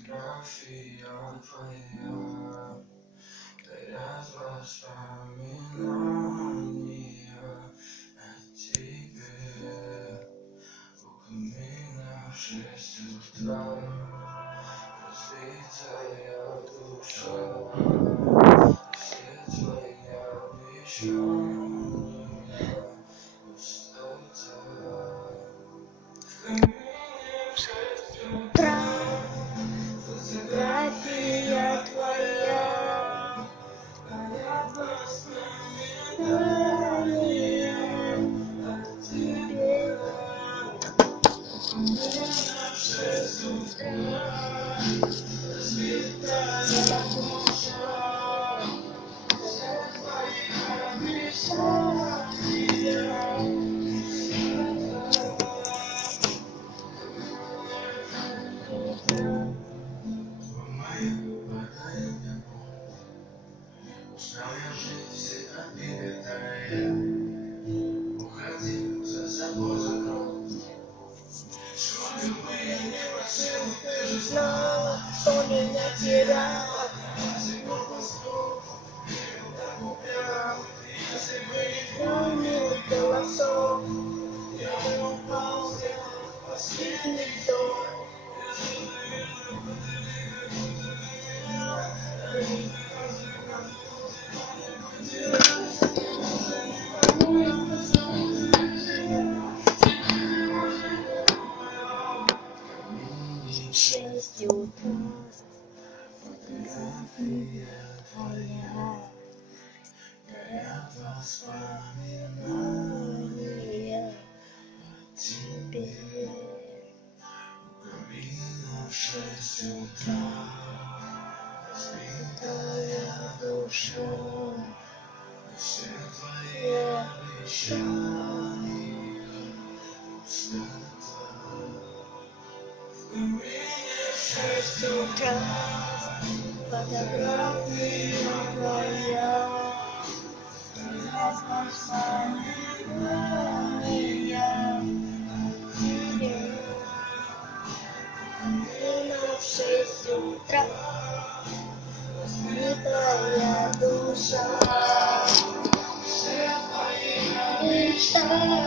Фотография твоя дарят воспоминания о тебе. У камина в 6 утра разбитая душа. Все твои обещания пустота. В камине в 6 утра фотография твоя дарят воспоминания о тебе. В 6 утра разбитая душа. Все твои обещания. Моя больная мне боль. Устал я жить всегда передая. Уходи, за собой закрой. Сколько бы я не просил, ты же знала, что меня теряла. Если бы послушал, так упрям. Если бы не твой милый голосок, я бы упал, сделал последний вдох. В 6 утра фотография твоя дарят воспоминания о тебе. У камина в 6 утра разбитая душа. Все твои обещания пустота. В камине в 6 утра фотография твоя дарят воспоминания о тебе. В камине в 6 утра разбитая душа. Все твои обещания